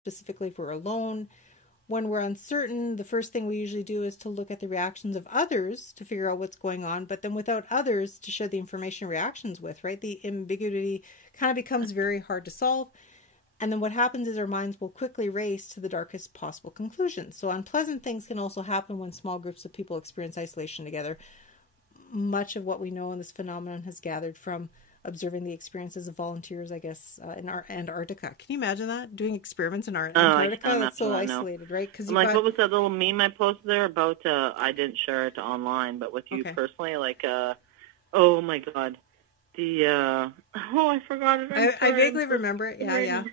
specifically if we're alone. When we're uncertain, the first thing we usually do is to look at the reactions of others to figure out what's going on, but then without others to share the information and reactions with, right? The ambiguity kind of becomes very hard to solve. And then what happens is our minds will quickly race to the darkest possible conclusions. So unpleasant things can also happen when small groups of people experience isolation together. Much of what we know in this phenomenon has gathered from observing the experiences of volunteers, I guess, in Antarctica. Can you imagine that? Doing experiments in Antarctica? That's so isolated, right? Because what was that little meme I posted there about, I didn't share it online, but with you personally, like, oh my God. I forgot it. I vaguely remember it. Yeah.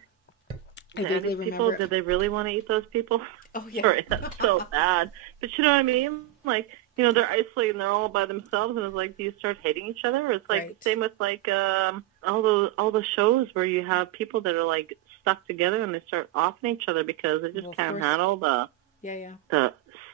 I vaguely remember it. Did they really want to eat those people? Oh, yeah. Sorry, that's so bad. But you know what I mean? Like, they're isolated and they're all by themselves, and it's like, do you start hating each other? It's like same with like all the shows where you have people that are like stuck together and they start offing each other because they just can't handle the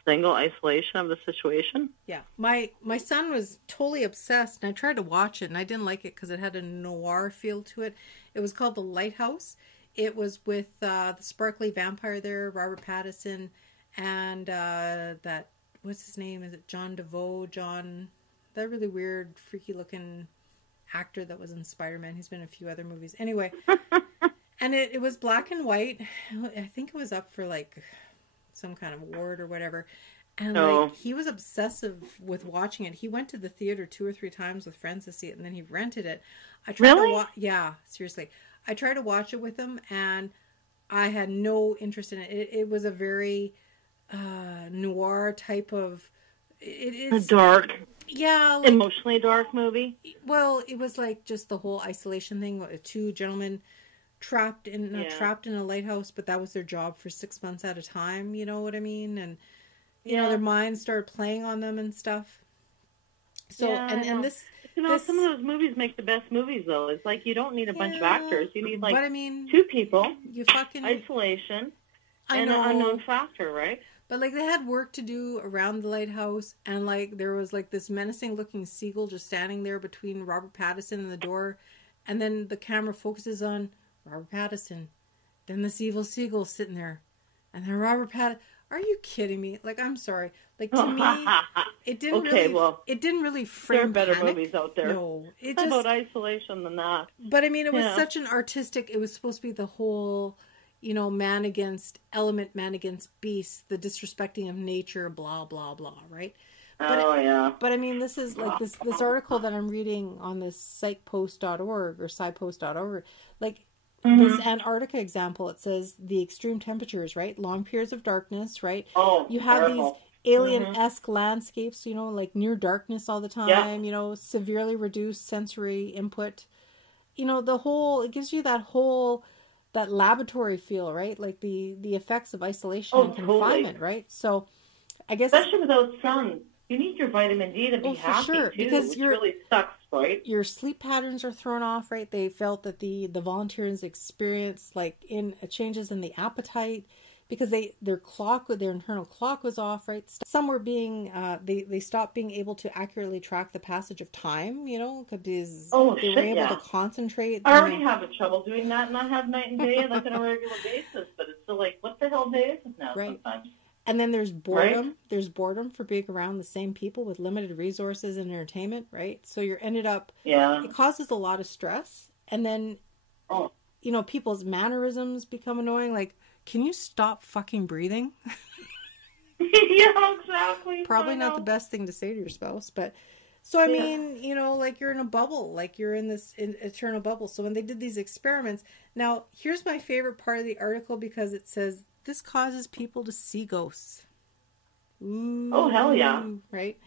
single isolation of the situation. Yeah, my son was totally obsessed, and I tried to watch it, and I didn't like it because it had a noir feel to it. It was called The Lighthouse. It was with the sparkly vampire there, Robert Pattinson, and that, what's his name? Is it John DeVoe? That really weird, freaky-looking actor that was in Spider-Man. He's been in a few other movies. Anyway, and it was black and white. I think it was up for, like, some kind of award or whatever. And, like, he was obsessive with watching it. He went to the theater 2 or 3 times with friends to see it, and then he rented it. I tried to yeah, seriously. I tried to watch it with him, and I had no interest in it. It was a very noir type of... It's dark. Yeah. Like, emotionally dark movie? Well, it was like just the whole isolation thing. 2 gentlemen trapped in a lighthouse, but that was their job for 6 months at a time. You know what I mean? And, you know, their minds started playing on them and stuff. So, and this... some of those movies make the best movies, though. It's like you don't need a bunch of actors. You need, like, but, I mean, 2 people, I isolation, and know. an unknown factor, right? But, like, they had work to do around the lighthouse, and, like, there was, like, this menacing-looking seagull just standing there between Robert Pattinson and the door, and then the camera focuses on Robert Pattinson. Then this evil seagull sitting there, and then Robert Pattinson. Are you kidding me? Like, I'm sorry. Like, to me, it didn't it didn't really frame there are better panic. Movies out there. No, it just about isolation than that. But I mean, it was such an artistic. It was supposed to be the whole, man against element, man against beast, the disrespecting of nature, blah blah blah, right? But I mean, this is like this article that I'm reading on this psychpost.org or scipost.org, like. This Antarctica example, it says the extreme temperatures, right? Long periods of darkness, right? Oh, you have these alien-esque landscapes, like near darkness all the time, severely reduced sensory input. It gives you that laboratory feel, right? Like the effects of isolation and confinement, right? So I guess... Especially without sun. You need your vitamin D to be happy, for sure, too, because which really sucks, right? Your sleep patterns are thrown off, right? They felt that the volunteers experienced changes in the appetite because their internal clock was off, right? Some were being they stopped being able to accurately track the passage of time, because they were able to concentrate. I already have trouble doing that, and I have night and day like on a regular basis, but it's still like, what the hell day is it now? Right. Sometimes. And then there's boredom. Right? There's boredom for being around the same people with limited resources and entertainment, right? So you're ended up... Yeah. It causes a lot of stress. And then, people's mannerisms become annoying. Like, can you stop fucking breathing? Yeah, exactly. Probably not the best thing to say to your spouse, but... So, I mean, like you're in a bubble. Like you're in this eternal bubble. So when they did these experiments... Now, here's my favorite part of the article because it says... This causes people to see ghosts. Ooh, oh, hell yeah. Right?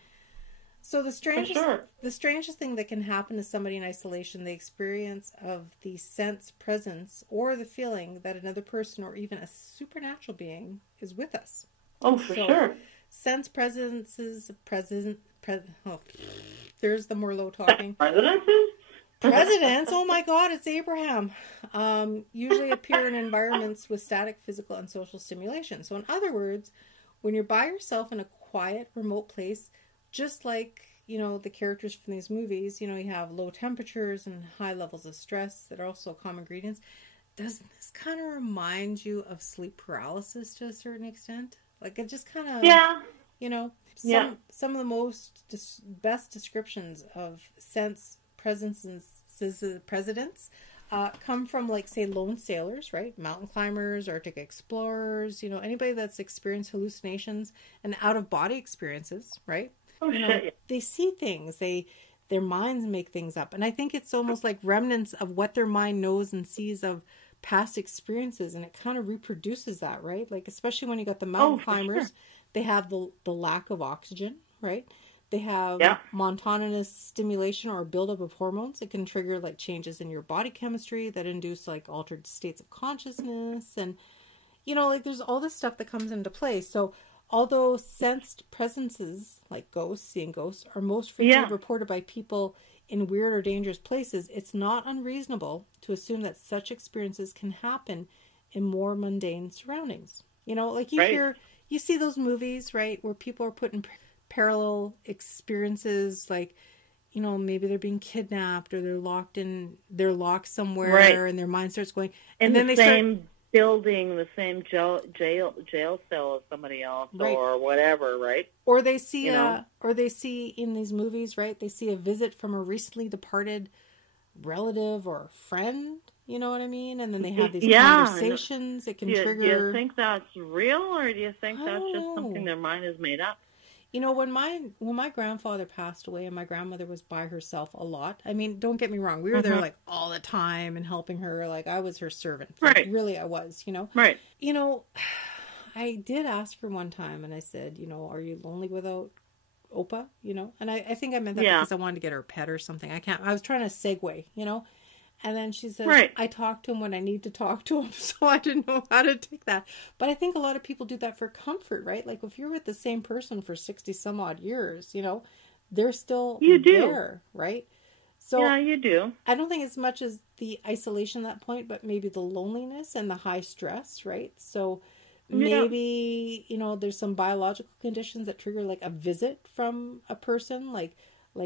So the strangest thing that can happen to somebody in isolation, the experience of the sense presence or the feeling that another person or even a supernatural being is with us. Oh, for sure. Sense presences, there's the Merlot talking. Presidents, oh my God, it's Abraham. Usually appear in environments with static physical and social stimulation. So in other words, when you're by yourself in a quiet, remote place, just like, the characters from these movies, you have low temperatures and high levels of stress that are also common ingredients. does this kind of remind you of sleep paralysis to a certain extent? Like it just kind of, you know, some of the most best descriptions of sense presidents come from, like, say, lone sailors, right? Mountain climbers, Arctic explorers, you know, anybody that's experienced hallucinations and out-of-body experiences, right? Oh, you know, they see things, their minds make things up. And I think it's almost like remnants of what their mind knows and sees of past experiences, and it kind of reproduces that, right? Like, especially when you got the mountain climbers, they have the lack of oxygen, right? They have monotonous stimulation or buildup of hormones. It can trigger, like, changes in your body chemistry that induce, like, altered states of consciousness. And, you know, like, there's all this stuff that comes into play. So although sensed presences, like ghosts, seeing ghosts, are most frequently reported by people in weird or dangerous places, it's not unreasonable to assume that such experiences can happen in more mundane surroundings. You know, like you see those movies, right, where people are put in parallel experiences, like, you know, maybe they're being kidnapped or they're locked somewhere and their mind starts going. And then they start building the same jail cell as somebody else or whatever, right? Or they see in these movies, right? They see a visit from a recently departed relative or friend, you know what I mean? And then they have these conversations. It can trigger. Do you think that's real, or do you think that's just something their mind has made up? You know, when my grandfather passed away and my grandmother was by herself a lot, I mean, don't get me wrong, we were there, like, all the time and helping her. Like, I was her servant. Right. Like, really, I was, you know? Right. You know, I did ask her one time, and I said, you know, are you lonely without Opa? You know? And I think I meant that because I wanted to get her a pet or something. I was trying to segue, you know? And then she says, I talk to him when I need to talk to him, so I didn't know how to take that. But I think a lot of people do that for comfort, right? Like, if you're with the same person for 60 some odd years, you know, they're still there, right? So yeah, you do. I don't think as much as the isolation at that point, but maybe the loneliness and the high stress, right? So maybe, you know, there's some biological conditions that trigger, like, a visit from a person, like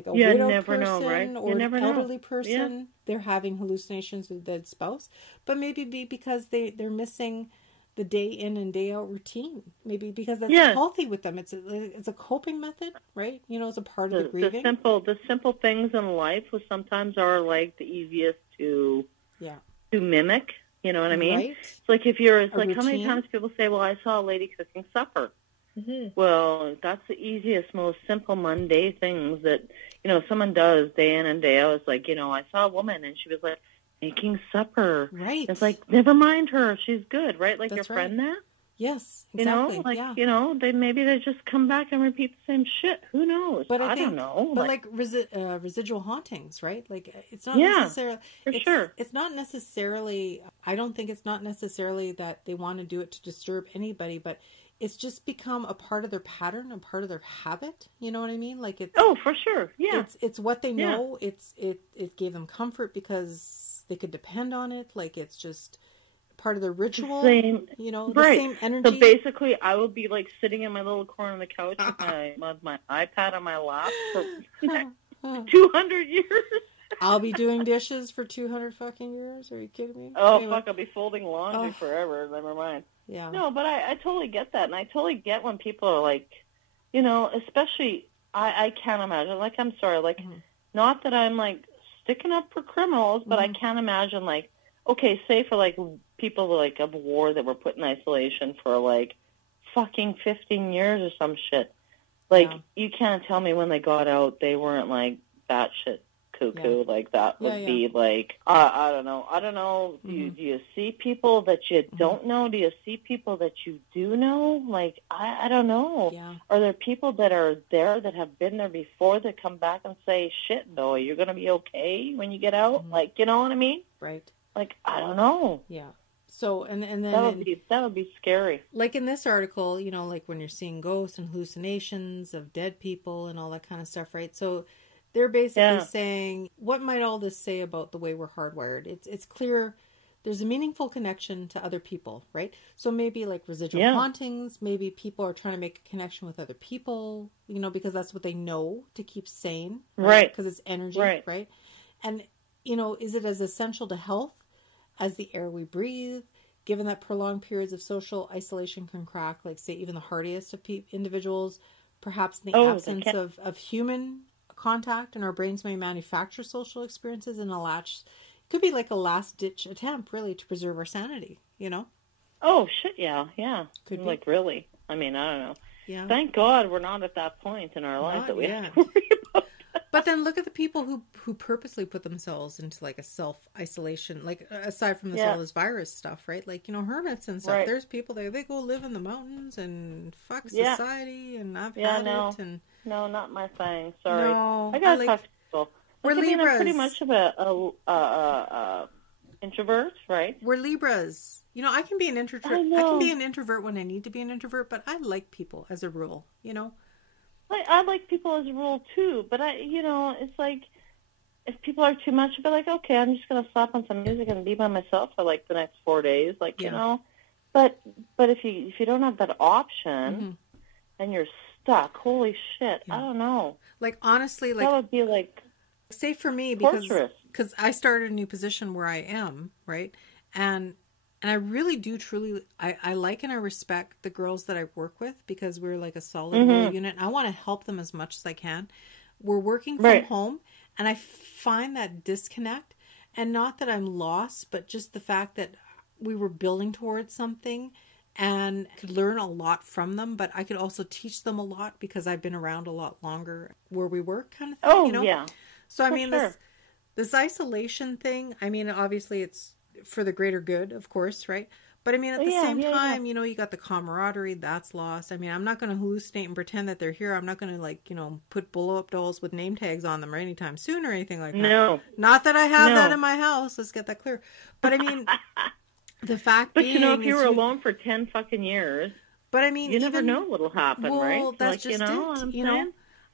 a widow person or an elderly person, they're having hallucinations with a dead spouse. But maybe because they're missing the day in and day out routine. Maybe because that's healthy with them. It's a coping method, right? You know, it's a part of the grieving. The simple things in life sometimes are, like, the easiest to mimic. You know what I mean? Right. It's like how many times people say, well, I saw a lady cooking supper. Mm-hmm. Well, that's the easiest, most simple, mundane things that, you know, someone does day in and day out. It's like, you know, I saw a woman and she was, like, making supper. Right. It's like, never mind her. She's good, right? Like, that's your friend there? Yes, exactly. You know, like, you know, they just come back and repeat the same shit. Who knows? But I don't know. But like residual hauntings, right? Like, it's not necessarily. For sure. It's not necessarily. I don't think it's not necessarily that they want to do it to disturb anybody, but it's just become a part of their pattern, a part of their habit. You know what I mean? Like, it's. Oh, for sure. Yeah. It's what they know. Yeah. It gave them comfort because they could depend on it. Like, it's just part of the ritual, you know, the same energy. So basically, I would be, like, sitting in my little corner on the couch with my iPad on my lap for 200 years. I'll be doing dishes for 200 fucking years. Are you kidding me? Oh, anyway. Fuck, I'll be folding laundry forever. Never mind. Yeah. No, but I totally get that. And I totally get when people are like, you know, especially, I can't imagine. Like, I'm sorry. Like, not that I'm, like, sticking up for criminals, but I can't imagine, like, okay, say for, like, people, like, of war that were put in isolation for, like, fucking 15 years or some shit. Like, you can't tell me when they got out they weren't, like, that shit cuckoo. Yeah. Like, that would be, like, I don't know. Do you see people that you don't know? Do you see people that you do know? Like, I don't know. Yeah. Are there people that are there that have been there before that come back and say, shit, though, you're going to be okay when you get out? Like, you know what I mean? Right. Like, I don't know. Yeah. So, and then... That would be scary. Like in this article, you know, like when you're seeing ghosts and hallucinations of dead people and all that kind of stuff, right? So they're basically saying, what might all this say about the way we're hardwired? It's clear there's a meaningful connection to other people, right? So maybe like residual hauntings, maybe people are trying to make a connection with other people, you know, because that's what they know to keep sane. Right. Because it's energy, right? And, you know, is it as essential to health as the air we breathe. Given that prolonged periods of social isolation can crack, like, say, even the hardiest of individuals, perhaps in the absence of human contact, and our brains may manufacture social experiences in a latch. It could be like a last-ditch attempt, really, to preserve our sanity, you know? Oh, shit, yeah. Could be. Like, really? I mean, I don't know. Yeah. Thank God we're not at that point in our life that we have to worry about that. But then look at the people who purposely put themselves into, like, a self-isolation, like, aside from all this virus stuff, right? Like, you know, hermits and stuff. Right. There's people, they go live in the mountains and fuck society, and I've had it. And no, not my thing. Sorry. No, I gotta talk to people. We're Libras. I'm pretty much of a introvert, right? We're Libras. You know, I can be an introvert. I can be an introvert when I need to be an introvert, but I like people as a rule, you know? I like people as a rule, too, but it's like, if people are too much, I'll be like, okay, I'm just going to slap on some music and be by myself for, like, the next 4 days, like, you know? But if you don't have that option, and you're stuck, holy shit, I don't know. Like, honestly, like... That would be, like... Say for me, because I started a new position where I am, right? And I really do truly, I like and I respect the girls that I work with, because we're like a solid little unit. And I want to help them as much as I can. We're working from home, and I find that disconnect, and not that I'm lost, but just the fact that we were building towards something and could learn a lot from them, but I could also teach them a lot because I've been around a lot longer where we work, kind of thing. Oh, you know? Yeah. So, I mean, this isolation thing, I mean, obviously it's for the greater good, of course, right? But I mean, at the same time, you know, you got the camaraderie, that's lost. I mean, I'm not going to hallucinate and pretend that they're here. I'm not going to, like, you know, put blow-up dolls with name tags on them or anytime soon or anything like that. No. Not that I have that in my house. Let's get that clear. But I mean, the fact being... But, you know, if you were alone for 10 fucking years... But I mean, you never know what'll happen, right? Well, that's like, just it. You know,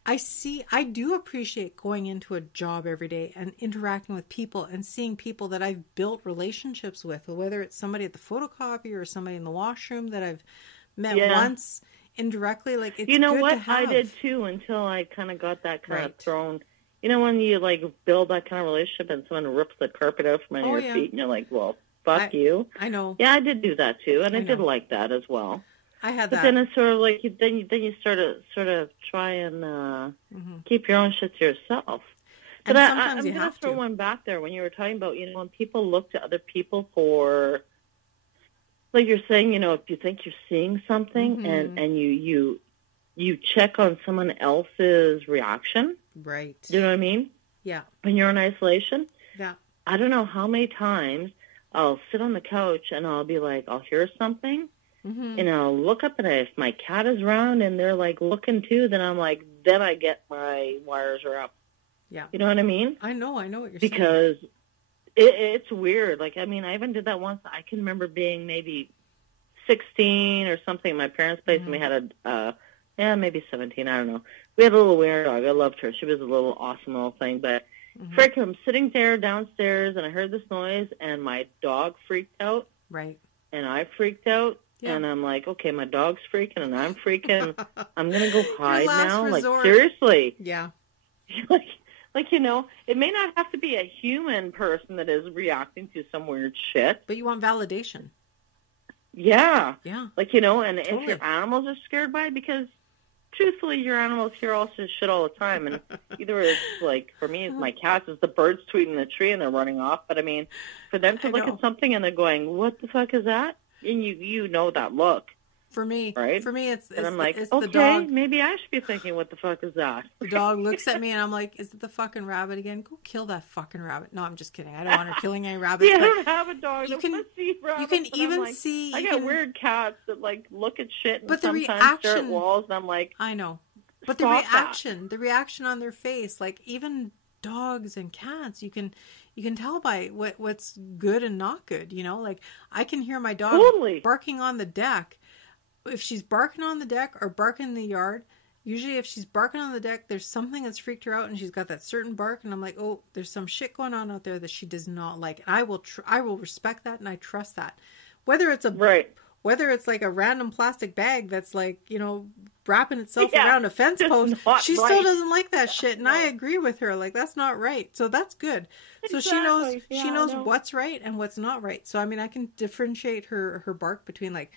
I do appreciate going into a job every day and interacting with people and seeing people that I've built relationships with, whether it's somebody at the photocopier or somebody in the washroom that I've met once indirectly. Like, it's you know good what to have. I did too, until I kind of got that kind of thrown. You know, when you like build that kind of relationship and someone rips the carpet out from under your feet, and you're like, "Well, fuck you." I know. Yeah, I did do that too, and I did like that as well. I had that. But then it's sort of like then you sort of try and keep your own shit to yourself. But I'm going to throw one back there when you were talking about, you know, when people look to other people for, like you're saying, you know, if you think you're seeing something and you check on someone else's reaction. Right. Do you know what I mean? Yeah. When you're in isolation. Yeah. I don't know how many times I'll sit on the couch and I'll be like, I'll hear something. And I'll look up, and if my cat is around and they're like looking too, then I'm like, then I get my wires are up. Yeah. You know what I mean? I know what you're saying. Because it's weird. Like, I mean, I even did that once. I can remember being maybe 16 or something at my parents' place, and we had maybe 17, I don't know. We had a little wiener dog. I loved her. She was a little awesome little thing, but frick, I'm sitting there downstairs, and I heard this noise, and my dog freaked out. Right. And I freaked out. Yeah. And I'm like, okay, my dog's freaking and I'm freaking. I'm going to go hide now. Resort. Like, seriously. Yeah. Like, you know, it may not have to be a human person that is reacting to some weird shit. But you want validation. Yeah. Yeah. Like, you know, and if your animals are scared by it, because truthfully, your animals hear all this shit all the time. And either it's like, for me, my cats, is the birds tweeting in the tree and they're running off. But I mean, for them to look at something and they're going, what the fuck is that? And you know that look. For me, right? For me, it's and I'm like, it's okay, the dog. Maybe I should be thinking, what the fuck is that? The dog looks at me and I'm like, is it the fucking rabbit again? Go kill that fucking rabbit. No, I'm just kidding. I don't want her killing any rabbits. I don't have a dog. You can see rabbits. You can even see. I got weird cats that like look at shit and but the sometimes reaction, stare at walls, and I'm like, I know. But the reaction on their face, like even dogs and cats, you can tell by what's good and not good, you know? Like, I can hear my dog barking on the deck. If she's barking on the deck or barking in the yard, usually if she's barking on the deck, there's something that's freaked her out and she's got that certain bark, and I'm like, oh, there's some shit going on out there that she does not like. And I will respect that and I trust that. Whether it's whether it's like a random plastic bag that's like, you know, wrapping itself around a fence post, she still doesn't like that shit. And I agree with her. Like, that's not right. So that's good. So she knows what's right and what's not right. So, I mean, I can differentiate her bark between like